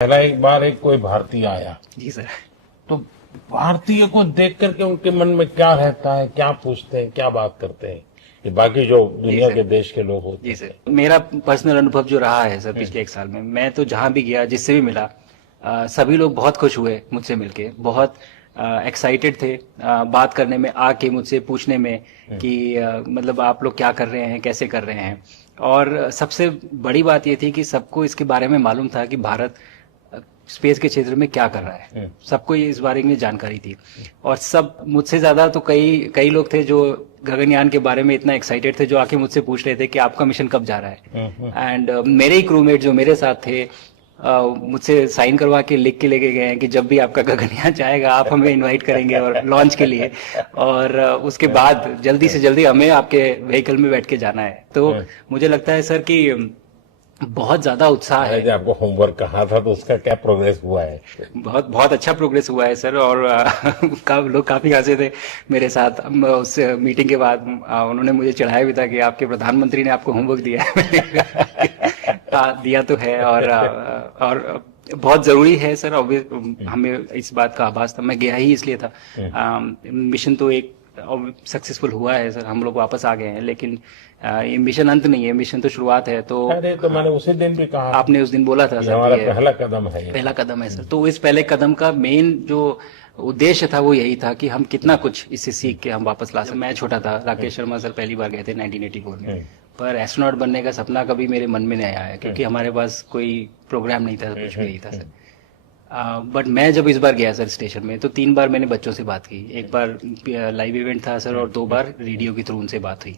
पहला एक बार एक कोई भारतीय आया जी सर। तो भारतीय को देख करके उनके मन में क्या रहता है, क्या पूछते हैं, क्या बात करते हैं, ये बाकी जो दुनिया के देश के लोग होते जी हैं। सर, मेरा पर्सनल अनुभव जो रहा है सर पिछले एक साल में, मैं तो जहां भी गया जिससे भी मिला सभी लोग बहुत खुश हुए मुझसे मिलके, बहुत एक्साइटेड थे बात करने में, आके मुझसे पूछने में कि मतलब आप लोग क्या कर रहे हैं, कैसे कर रहे हैं। और सबसे बड़ी बात ये थी कि सबको इसके बारे में मालूम था कि भारत स्पेस के क्षेत्र में क्या कर रहा है, सबको ये इस बारे में जानकारी थी। और सब मुझसे ज्यादा तो कई कई लोग थे जो गगनयान के बारे में इतना एक्साइटेड थे, जो आके मुझसे पूछ रहे थे कि आपका मिशन कब जा रहा है। एंड मेरे ही क्रूमेट जो मेरे साथ थे मुझसे साइन करवा के लिख के लेके गए हैं कि जब भी आपका गगनयान जाएगा आप हमें इनवाइट करेंगे और लॉन्च के लिए, और उसके बाद जल्दी से जल्दी हमें आपके व्हीकल में बैठ के जाना है। तो मुझे लगता है सर कि बहुत ज्यादा उत्साह है। मैंने आपको होमवर्क कहा था तो उसका क्या प्रोग्रेस हुआ है? बहुत बहुत अच्छा प्रोग्रेस हुआ है सर। और लोग काफी हंसे थे मेरे साथ उस मीटिंग के बाद। उन्होंने मुझे चढ़ाया भी था कि आपके प्रधानमंत्री ने आपको होमवर्क दिया है। मैंने कहा, दिया तो है और बहुत जरूरी है सर। हमें इस बात का आभास था, मैं गया ही इसलिए था। मिशन तो एक सक्सेसफुल हुआ है सर, हम लोग वापस आ गए हैं, लेकिन ये मिशन अंत नहीं है, मिशन तो शुरुआत है। तो अरे तो मैंने उसी दिन भी कहा, आपने उस दिन बोला था ये सर हमारा कि ये पहला कदम है, पहला कदम है सर। तो इस पहले कदम का मेन जो उद्देश्य था वो यही था कि हम कितना कुछ इससे सीख के हम वापस ला सकते। मैं छोटा था, राकेश शर्मा सर पहली बार गए थे 1984 में, पर एस्ट्रोनॉट बनने का सपना कभी मेरे मन में नहीं आया, क्योंकि हमारे पास कोई प्रोग्राम नहीं था, कुछ भी नहीं था सर। बट मैं जब इस बार गया सर स्टेशन में, तो 3 बार मैंने बच्चों से बात की। एक बार लाइव इवेंट था सर, और 2 बार रेडियो के थ्रू उनसे बात हुई।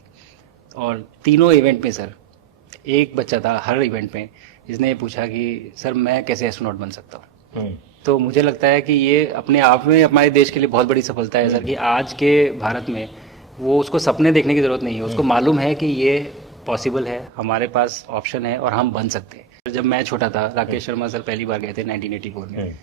और तीनों इवेंट में सर एक बच्चा था हर इवेंट में जिसने ये पूछा कि सर मैं कैसे एस्ट्रोनॉट बन सकता हूँ। तो मुझे लगता है कि ये अपने आप में हमारे देश के लिए बहुत बड़ी सफलता है सर, कि आज के भारत में वो उसको सपने देखने की जरूरत नहीं है, उसको मालूम है कि ये पॉसिबल है, हमारे पास ऑप्शन है और हम बन सकते हैं। जब मैं छोटा था, राकेश शर्मा सर पहली बार गए थे 1984 में,